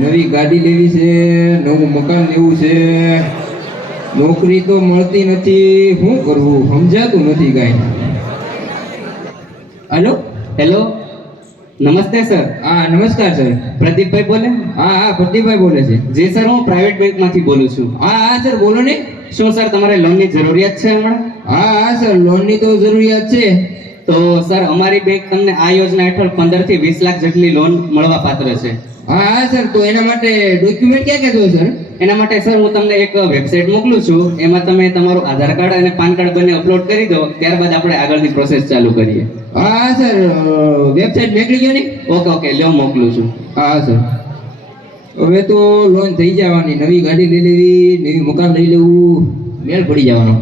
નવી ગાડી લેવી છે નવું મકાન લેવું છે. નોકરી તો મળતી નથી. શું કરવું? સમજાતું નથી કાંઈ. હેલો? હેલો? નમસ્તે સર. હા નમસ્કાર સર. પ્રદીપભાઈ બોલે? હા હા પ્રદીપભાઈ બોલે છે. જે સર હું પ્રાઇવેટ બેંકમાંથી બોલું છું. હા હા સર બોલો ને. શું સર તમારે લોનની જરૂરિયાત છે હમણાં? હા હા સર લોનની તો જરૂરિયાત છે. તો સર અમારી બેંક તમને આ યોજના હેઠળ પંદરથી વીસ લાખ જેટલી લોન મળવા પાત્ર છે. હા સર તો એના માટે ડોક્યુમેન્ટ ક્યાં ક્યાં જોઈએ સર એના માટે સર હું તમને એક વેબસાઇટ મોકલું છું. એમાં તમે તમારું આધાર કાર્ડ અને પાન કાર્ડ બંને અપલોડ કરી દો. ત્યારબાદ આપણે આગળની પ્રોસેસ ચાલુ કરીએ. હા સર વેબસાઇટ નીકળી ગયો ને? Okay okay. લ્યો મોકલું છું. હા સર હવે તો લોન થઈ જવાની. નવી ગાડી લઈ લેવી નવી મકાન લઈ લેવું. મેળ પડી જવાનો.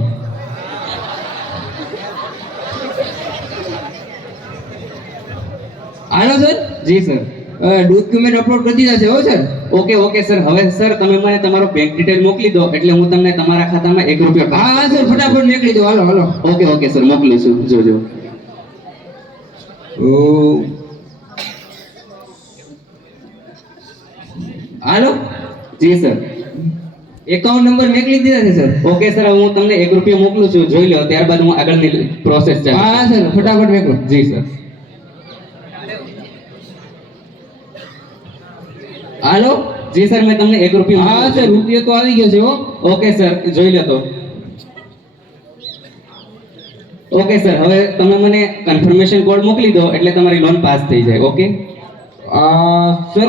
Hello sir ji sir document upload કરી દીધા છે હો સર ઓકે ઓકે સર હવે સર તમે મને તમારો બેંક ડિટેલ મોકલી દો એટલે હું તમને તમારા ખાતામાં એક રૂપિયો હા હા સર ફટાફટ નીકળી દો. Hello hello. Okay okay sir મોકલું છું. જોજો હાલો? જી સર એકાઉન્ટ નંબર મોકલી દીધા છે સર ઓકે સર હું તમને એક રૂપિયો મોકલું છું. જોઈ લો ત્યારબાદ હું આગળની પ્રોસેસ ચાલુ હા સર ફટાફટ મેકલો. જી સર હાલો? જી સર મેં તમને એક રૂપિયો હા સર રૂપિયો તો આવી ગયો છે ઓકે સર જોઈ લો તો. ઓકે સર હવે તમે મને કન્ફર્મેશન કોડ મોકલી દો એટલે તમારી લોન પાસ થઈ જાય ઓકે? સર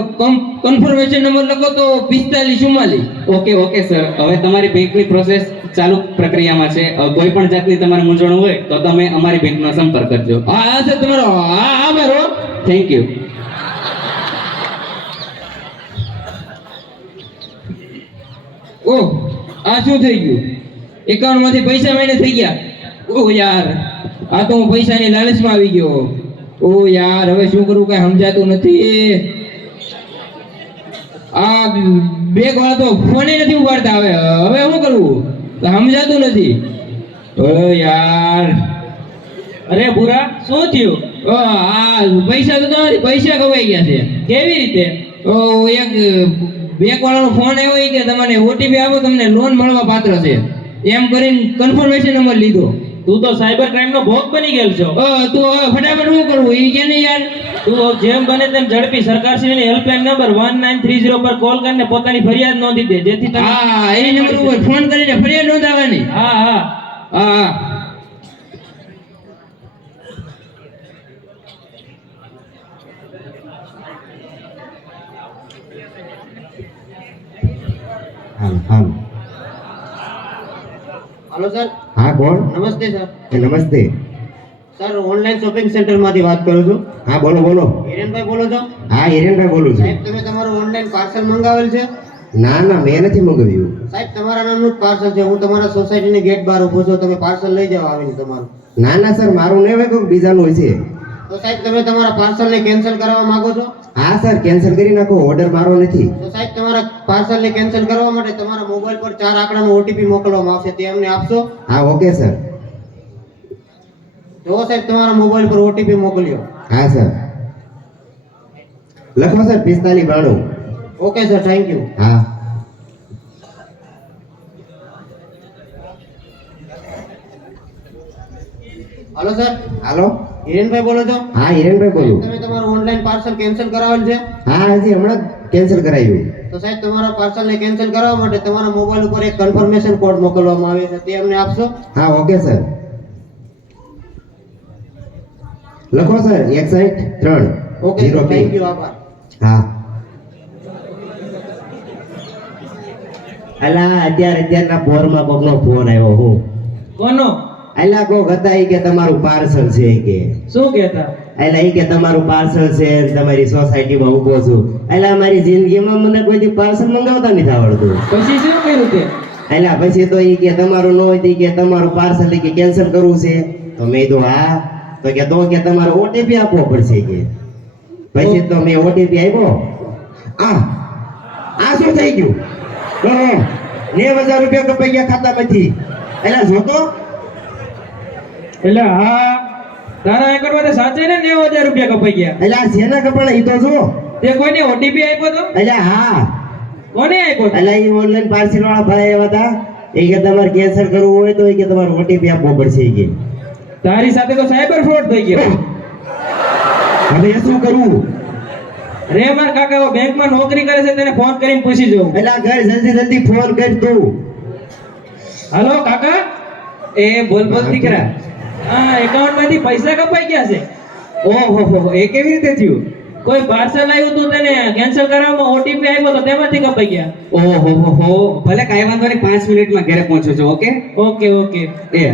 કન્ફર્મેશન નંબર લખો તો પિસ્તાલીસ ચુમ્માલીસ ઓકે ઓકે સર. હવે તમારી બેંકની પ્રોસેસ ચાલુ પ્રક્રિયામાં છે. કોઈ પણ જાતની તમારે મૂંઝવણ હોય તો તમે અમારી બેંકનો સંપર્ક કરજો. હા સર તમારો હા હા હો. થેન્ક યુ ઓહ આ શું થઈ ગયું? એકાઉન્ટમાંથી પૈસા મહિને થઈ ગયા? ઓહ યાર આ તો હું પૈસાની લાલચમાં આવી ગયો. ઓ યાર હવે શું કરું કઈ સમજાતું નથી. આ બેગ વાળા તો ફોને નથી ઉપાડતા હવે. હવે શું કરવું? સમજાતું નથી. ઓ યાર. અરે ભૂરા શું થયું? ઓ આ પૈસા તો તમારી પૈસા ખવાઈ ગયા છે. કેવી રીતે? ઓ એક બેંક વાળાનો ફોન આવ્યો કે તમને ઓટીપી આપો તમને લોન મળવા પાત્ર છે. એમ કરીને કન્ફર્મેશન નંબર લીધો. તું તો સાયબર ક્રાઇમ નો ભોગ બની ગયેલ છો. તું ફટાફટ શું કરવું? એ કે ને યાર. તું જેમ બને તેમ ઝડપી સરકાર શ્રીની helpline number one nine three zero પર કોલ કરીને પોતાની ફરિયાદ નોંધી દે જેથી હા એ નંબર ઉપર ફોન કરીને ફરિયાદ નોંધાવવાની. હા. હા હા. હાલ હાલો. Hello sir. હા કોણ નમસ્તે સર. નમસ્તે. સર ઓનલાઈન શોપિંગ સેન્ટરમાંથી વાત કરું છું. હા બોલો બોલો. હિરેનભાઈ બોલો છો? હા હિરેનભાઈ બોલું છું. તમે તમારું ઓનલાઈન પાર્સલ મંગાવેલ છે? ના ના મેં નથી મંગાવ્યું. સાહેબ તમારા નામનું જ પાર્સલ છે. હું તમારા સોસાયટીની ગેટ બહાર ઊભો છું. તમે પાર્સલ લઈ જાવ આવીને તમારું. ના ના સર મારું નહીં હોય કોઈ બીજાનું હોય છે. તો સાહેબ તમે તમારા પાર્સલને કેન્સલ કરાવવા માંગો છો? હા સર કેન્સલ કરી નાખો. ઓર્ડર મારો નથી. તો સાહેબ તમારા પાર્સલને કેન્સલ કરવા માટે તમારા મોબાઈલ પર ચાર આંકડાનો ઓટીપી મોકલવામાં આવશે. તે અમને આપશો? હા ઓકે સર જો સાહેબ તમારા મોબાઈલ પર ઓટીપી મોકલ્યો. હા સર લખો સર પિસ્તાલીસ બાણું. ઓકે સર થેન્ક યુ હા. હલો સર હાલો હિરેનભાઈ બોલો છો? હા હિરેનભાઈ બોલું. તમે તમારું ઓનલાઈન પાર્સલ કેન્સલ કરાવેલ છે? હા હજી હમણાં કેન્સલ કરાવ્યું તો સાહેબ તમારા પાર્સલને કેન્સલ કરવા માટે તમારા મોબાઈલ ઉપર એક કન્ફર્મેશન કોડ મોકલવામાં આવે છે. તે અમને આપશો? હા ઓકે સર લખો સર એકસાઠ ત્રણ. ઓકે થેન્ક યુ આભાર. હા. અલા અત્યારે અત્યારના પોરમાં કોકનો ફોન આવ્યો હું. કોનો? અલા કોક હતા ઈ કે તમારું પાર્સલ છે કે. શું કહેતા? એલા ઈ કે તમારું પાર્સલ છે તમારી સોસાયટીમાં ઊભો છું. અલા મારી જિંદગીમાં મને કોઈ પાર્સલ મંગાવતા નથી આવડતું. પછી શું કર્યું તે? અલા પછી તો ઈ કે તમારું ન હોય કે તમારું પાર્સલ કે કેન્સલ કરવું છે. તો મેં તો હા. તો કે તો કે તમારો ઓટીપી આપવો પડશે કે. પછી તો મેં ઓટીપી આપ્યો. આ આ શું થઈ ગયું? નેવ હજાર રૂપિયા કપાઈ ગયા ખાતામાંથી. એલા જોતો? એટલે હા તારા એકાઉન્ટમાં સાચે ને નેવું હજાર રૂપિયા કપાઈ ગયા. એટલે આ શેના કપાણા ઈ તો જો તે કોઈને ઓટીપી આપ્યો તો? એટલે હા. કોને આપ્યો? એટલે એ ઓનલાઈન પાર્સલ વાળા ભાઈ એવા હતા. એ કે તમારે કેન્સલ કરવું હોય તો એ કે તમારે ઓટીપી આપવો પડશે કે. તારી સાથે તો સાયબર ફ્રોડ થઈ ગયો. હવે શું કરવું? રે માર કાકા બેંકમાં નોકરી કરે છે તેને ફોન કરીને પૂછી જોઉં. એટલે ઘર જલ્દી જલ્દી ફોન કર તું. હાલો કાકા. એ બોલ બોલ દીકરા. આ એકાઉન્ટમાંથી પૈસા કપાઈ ગયા છે. ઓહો હો એ કેવી રીતે થયું? કોઈ પાર્સલ આવ્યું હતું તેને કેન્સલ કરવામાં ઓટીપી આવ્યો તો તેમાંથી કપાઈ ગયા. ઓહો હો હો ભલે કાંઈ વાંધો નહીં પાંચ મિનિટમાં ઘરે પહોંચો છો ઓકે? Okay okay. એ.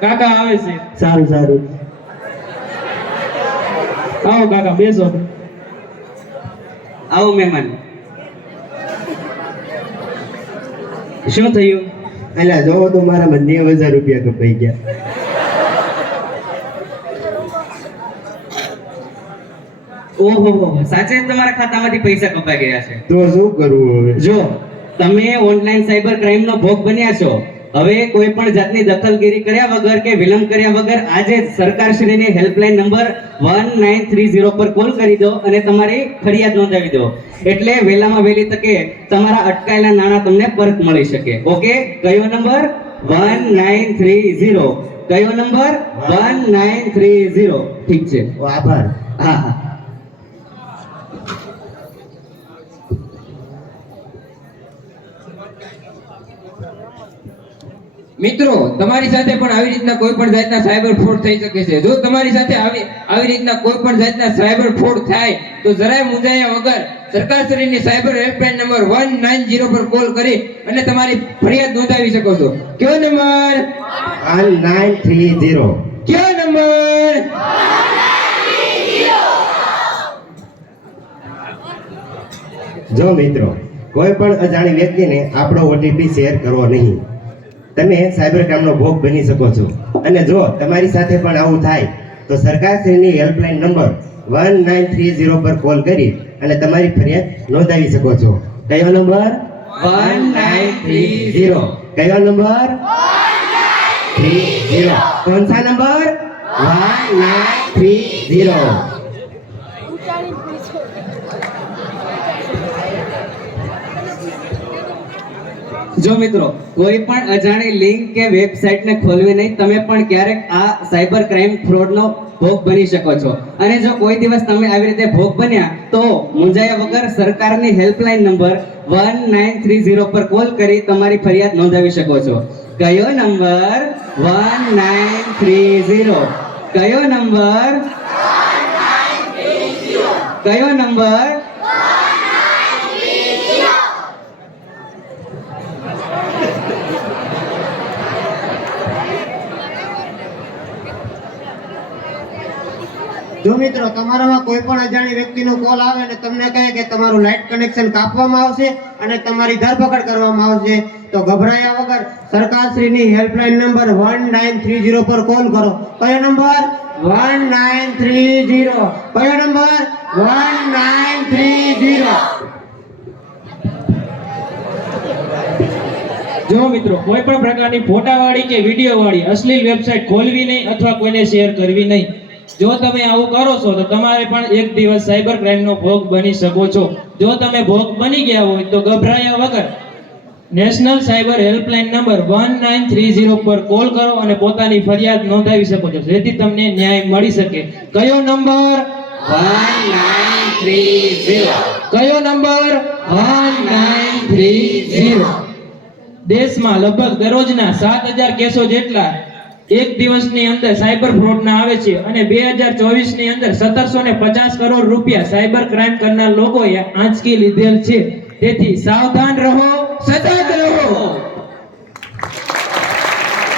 કાકા આવે છે. સારું સારું. આવો કાકા બેસો. આવો મહેમાન. શું થયું? એટલે જોવો તો મારા નેવ હજાર રૂપિયા કપાઈ ગયા. ઓહો સાચે જ તમારા ખાતામાંથી પૈસા કપાઈ ગયા છે. તો શું કરવું હવે? જો તમે ઓનલાઈન સાયબર ક્રાઇમનો ભોગ બન્યા છો. હવે કોઈ પણ જાતની દખલગીરી કર્યા વગર કે વિલંબ કર્યા વગર આજે સરકારશ્રીની helpline number one nine three zero પર કોલ કરી દો અને તમારી ફરિયાદ નોંધાવી દો. એટલે વહેલામાં વહેલી તકે તમારા અટકાયેલા નાણાં તમને પરત મળી શકે. ઓકે? કયો number? One nine three zero. કયો number? One nine three zero. ઠીક છે. આભાર. હા હા. મિત્રો તમારી સાથે પણ આવી રીતના કોઈ પણ જાતના સાયબર ફ્રોડ થઈ શકે છે. જો તમારી સાથે આવી આવી રીતના કોઈ પણ જાતના સાયબર ફ્રોડ થાય તો જરાય મૂંઝાયા વગર સરકારશ્રીની cyber helpline number one nine zero પર કોલ કરી અને તમારી ફરિયાદ નોંધાવી શકો છો. કયો number? One nine three zero કયો નંબર? જો મિત્રો કોઈ પણ અજાણી વ્યક્તિને આપણો ઓટીપી શેર કરવો નહીં. તમે સાયબર ક્રાઇમનો ભોગ બની શકો છો. અને જો તમારી સાથે પણ આવું થાય, તો સરકારશ્રીની helpline number one nine three zero પર કોલ કરી અને તમારી ફરિયાદ નોંધાવી શકો છો. કયો number? One nine three zero કયો નંબર? થ્રી ઝીરો કોણ number? One nine three zero જો મિત્રો કોઈ પણ અજાણી લિંક કે વેબસાઇટ ને ખોલવી નહીં તમે પણ ક્યારેક આ સાયબર ક્રાઇમ ફ્રોડ નો ભોગ બની શકો છો. અને જો કોઈ દિવસ તમે આવી રીતે ભોગ બન્યા તો મૂંઝાયા વગર સરકારની helpline number one nine three zero પર કોલ કરી તમારી ફરિયાદ નોંધાવી શકો છો. કયો number one nine three zero કયો નંબર કયો નંબર જો મિત્રો, તમારામાં કોઈ પણ અજાણી વ્યક્તિનો કોલ આવે અને તમને કહે કે તમારું લાઇટ કનેક્શન કાપવામાં આવશે અને તમારી ધરપકડ કરવામાં આવશે, તો ગભરાયા વગર સરકારશ્રીની helpline number one nine three zero પર કોલ કરો. કયો number one nine three zero કયો number one nine three zero જો મિત્રો, કોઈ પણ પ્રકારની ફોટાવાળી કે વિડીયોવાળી અશ્લીલ વેબસાઇટ ખોલવી નહીં અથવા કોઈને શેર કરવી નહીં જો તમે આવું કરો છો તો તમારે પણ એક દિવસ સાયબર ક્રાઇમનો ભોગ બની શકો છો. જો તમે ભોગ બની ગયા હોય તો ગભરાયા વગર national cyber helpline number one nine three zero પર કોલ કરો અને પોતાની ફરિયાદ નોંધાવી શકો છો. જેથી તમને ન્યાય મળી શકે. કયો number one nine three zero કયો number one nine three zero દેશમાં લગભગ દરરોજના સાત હજાર કેસો જેટલા એક દિવસની અંદર સાયબર ફ્રોડના આવે છે અને બે હજાર ચોવીસની અંદર સત્તરસો ને પચાસ કરોડ રૂપિયા સાયબર ક્રાઇમ કરનાર લોકોએ આંચકી લીધેલ છે. તેથી સાવધાન રહો સતર્ક રહો.